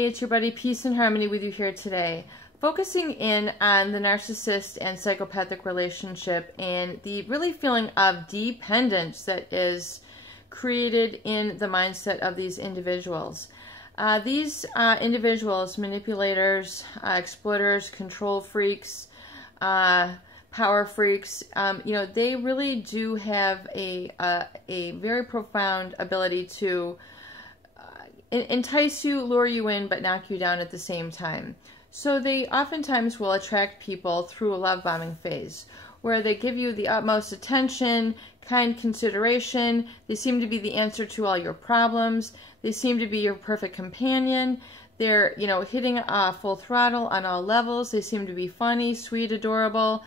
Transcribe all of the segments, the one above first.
Hey, it's your buddy Peace and Harmony with you here today. Focusing in on the narcissist and psychopathic relationship and the really feeling of dependence that is created in the mindset of these individuals. These individuals, manipulators, exploiters, control freaks, power freaks, they really do have a very profound ability to entice you, lure you in, but knock you down at the same time. So they oftentimes will attract people through a love bombing phase, where they give you the utmost attention, kind consideration. They seem to be the answer to all your problems. They seem to be your perfect companion. They're, hitting full throttle on all levels. They seem to be funny, sweet, adorable,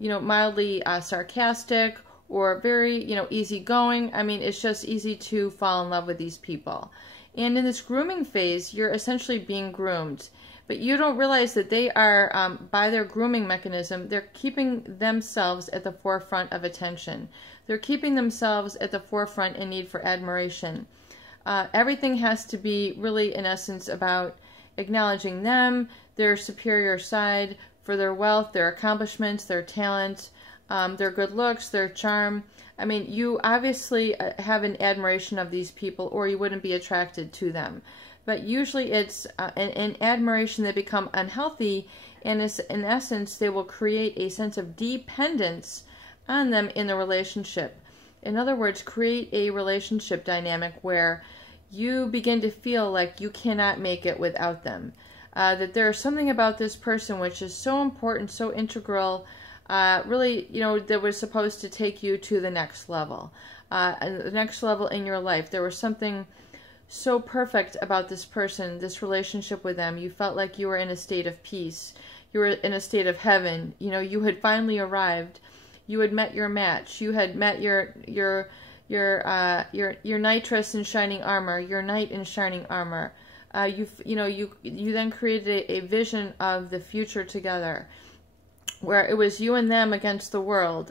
mildly sarcastic, or very, easygoing. I mean, it's just easy to fall in love with these people. And in this grooming phase, you're essentially being groomed. But you don't realize that they are, by their grooming mechanism, they're keeping themselves at the forefront of attention. They're keeping themselves at the forefront in need for admiration. Everything has to be really, in essence, about acknowledging them, their superior side, for their wealth, their accomplishments, their talent, their good looks, their charm. I mean, you obviously have an admiration of these people, or you wouldn't be attracted to them. But usually it's an admiration that become unhealthy, and in essence, they will create a sense of dependence on them in the relationship. In other words, create a relationship dynamic where you begin to feel like you cannot make it without them. That there's something about this person which is so important, so integral, really, that was supposed to take you to the next level. The next level in your life. There was something so perfect about this person, this relationship with them. You felt like you were in a state of peace. You were in a state of heaven. You had finally arrived. You had met your match. You had met your nitrous in shining armor, your knight in shining armor. You then created a vision of the future together, where it was you and them against the world.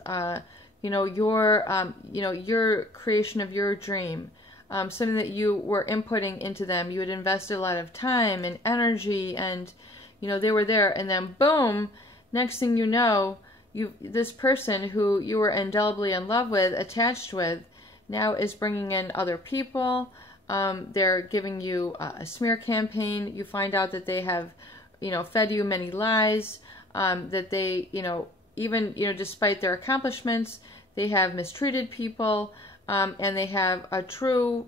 Your creation of your dream, something that you were inputting into them. You had invested a lot of time and energy, and they were there. And then boom, next thing you know, this person who you were indelibly in love with, attached with, now is bringing in other people. They're giving you a smear campaign. You find out that they have, fed you many lies. That they, even, despite their accomplishments, they have mistreated people, and they have a true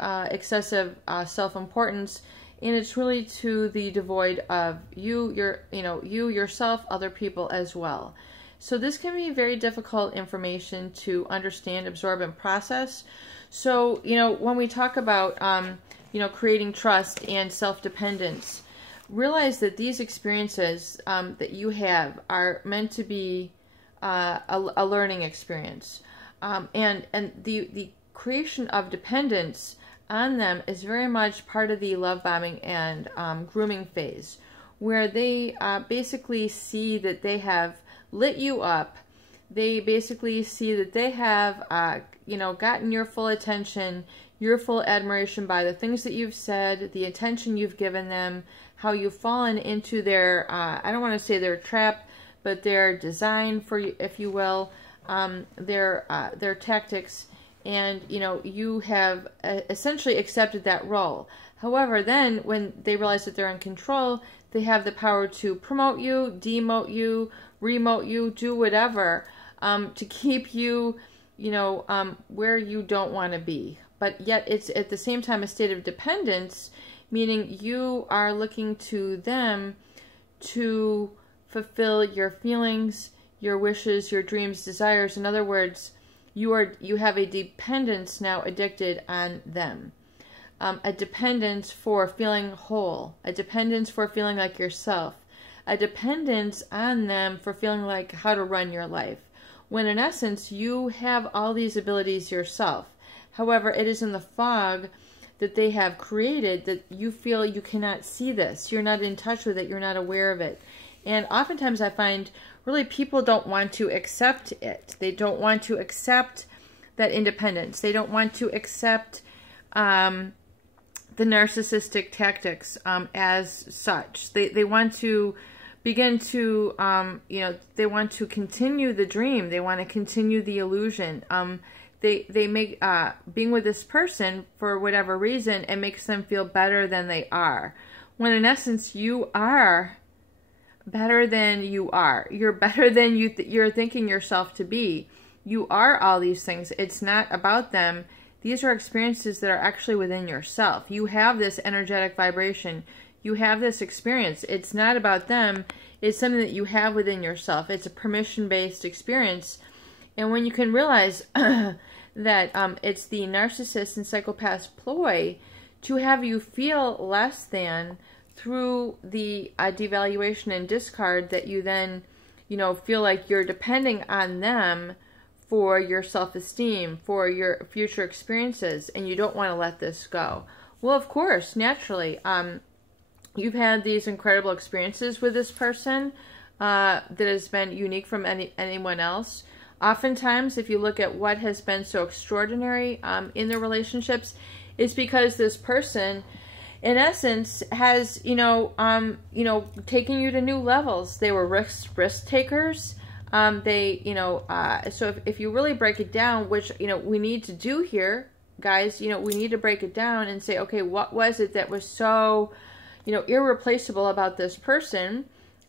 excessive self-importance, and it's really to the devoid of you yourself, other people as well. So this can be very difficult information to understand, absorb, and process. So, when we talk about, creating trust and self-dependence, realize that these experiences that you have are meant to be a learning experience. And the creation of dependence on them is very much part of the love bombing and grooming phase, where they basically see that they have lit you up. They basically see that they have, gotten your full attention, your full admiration by the things that you've said, the attention you've given them, how you've fallen into their, I don't want to say their trap, but their design, for you, if you will, their tactics, and, you have essentially accepted that role. However, then when they realize that they're in control, they have the power to promote you, demote you, remote you, do whatever, to keep you, where you don't want to be. But yet it's at the same time a state of dependence, meaning you are looking to them to fulfill your feelings, your wishes, your dreams, desires. In other words, you have a dependence now addicted on them. A dependence for feeling whole, a dependence for feeling like yourself, a dependence on them for feeling like how to run your life, when in essence you have all these abilities yourself. However, it is in the fog that they have created that you feel you cannot see this. You're not in touch with it. You're not aware of it. And oftentimes I find really people don't want to accept it. They don't want to accept that independence. They don't want to accept the narcissistic tactics as such. They want to begin to, they want to continue the dream. They want to continue the illusion. They make, being with this person for whatever reason, it makes them feel better than they are. When in essence, you are better than you are. You're better than you're thinking yourself to be. You are all these things. It's not about them. These are experiences that are actually within yourself. You have this energetic vibration. You have this experience. It's not about them. It's something that you have within yourself. It's a permission-based experience. And when you can realize that it's the narcissist and psychopath's ploy to have you feel less than through the devaluation and discard, that you then, feel like you're depending on them for your self-esteem, for your future experiences, and you don't want to let this go. Well, of course, naturally, you've had these incredible experiences with this person that has been unique from anyone else. Oftentimes, if you look at what has been so extraordinary in their relationships, it's because this person, in essence, has, taken you to new levels. They were risk takers. So if you really break it down, which, we need to do here, guys, we need to break it down and say, okay, what was it that was so, irreplaceable about this person?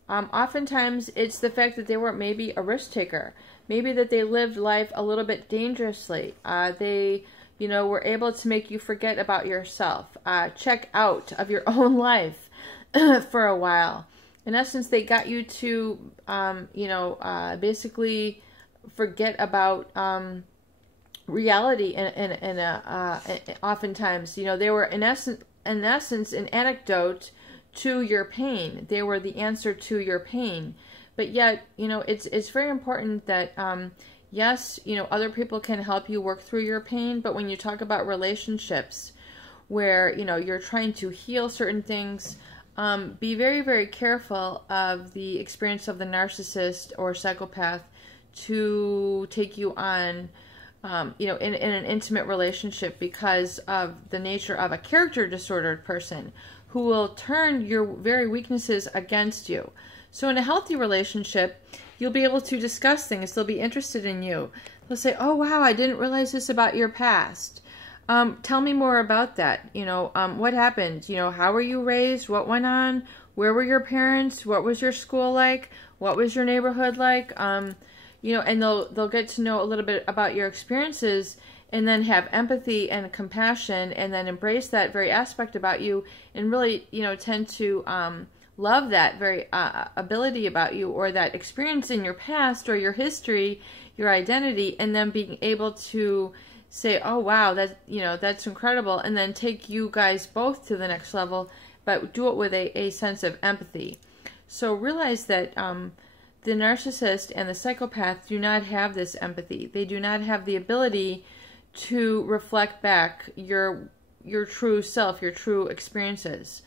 Oftentimes it's the fact that they were maybe a risk taker. Maybe that they lived life a little bit dangerously. They, were able to make you forget about yourself. Check out of your own life for a while. In essence, they got you to, basically forget about reality, and oftentimes, they were in essence an antidote to your pain. They were the answer to your pain. But yet, it's very important that, yes, other people can help you work through your pain. But when you talk about relationships where, you're trying to heal certain things, be very, very careful of the experience of the narcissist or psychopath to take you on, in an intimate relationship, because of the nature of a character disordered person who will turn your very weaknesses against you. So in a healthy relationship, you'll be able to discuss things. They'll be interested in you. They'll say, oh, wow, I didn't realize this about your past. Tell me more about that. What happened? How were you raised? What went on? Where were your parents? What was your school like? What was your neighborhood like? And they'll get to know a little bit about your experiences, and then have empathy and compassion, and then embrace that very aspect about you, and really, tend to love that very ability about you, or that experience in your past, or your history, your identity, and then being able to say, oh wow, that's incredible, and then take you guys both to the next level, but do it with a sense of empathy. So realize that the narcissist and the psychopath do not have this empathy. They do not have the ability to reflect back your true self, your true experiences.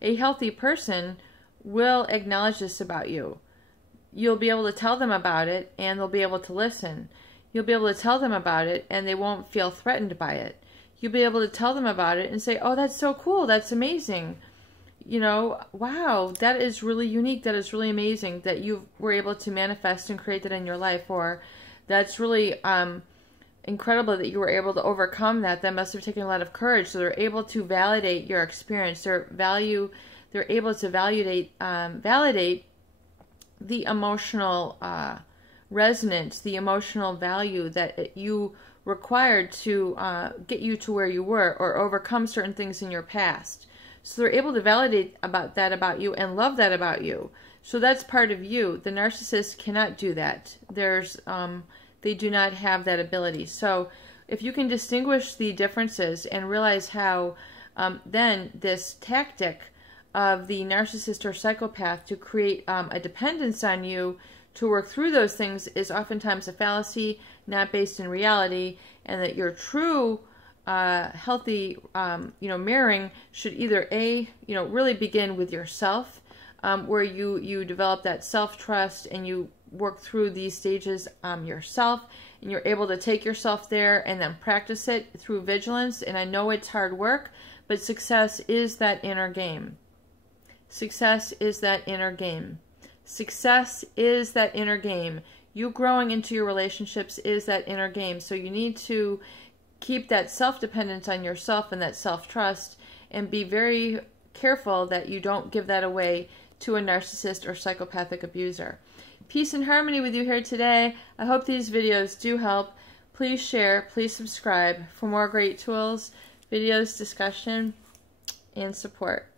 A healthy person will acknowledge this about you. You'll be able to tell them about it, and they'll be able to listen. You'll be able to tell them about it, and they won't feel threatened by it. You'll be able to tell them about it and say, oh, that's so cool, that's amazing. Wow, that is really unique, that is really amazing that you were able to manifest and create that in your life, or that's really incredible that you were able to overcome that. That must have taken a lot of courage. So they're able to validate your experience. They're able to validate the emotional resonance, the emotional value that you required to get you to where you were, or overcome certain things in your past. So they're able to validate that about you and love that about you. So that's part of you. The narcissist cannot do that. They do not have that ability. So if you can distinguish the differences and realize how then this tactic of the narcissist or psychopath to create a dependence on you to work through those things is oftentimes a fallacy, not based in reality, and that your true healthy mirroring should either really begin with yourself, where you develop that self-trust and you work through these stages yourself, and you're able to take yourself there and then practice it through vigilance. And I know it's hard work, but success is that inner game. Success is that inner game. Success is that inner game. You growing into your relationships is that inner game. So you need to keep that self-dependence on yourself and that self-trust, and be very careful that you don't give that away to a narcissist or psychopathic abuser. Peace and harmony with you here today. I hope these videos do help. Please share, please subscribe for more great tools, videos, discussion, and support.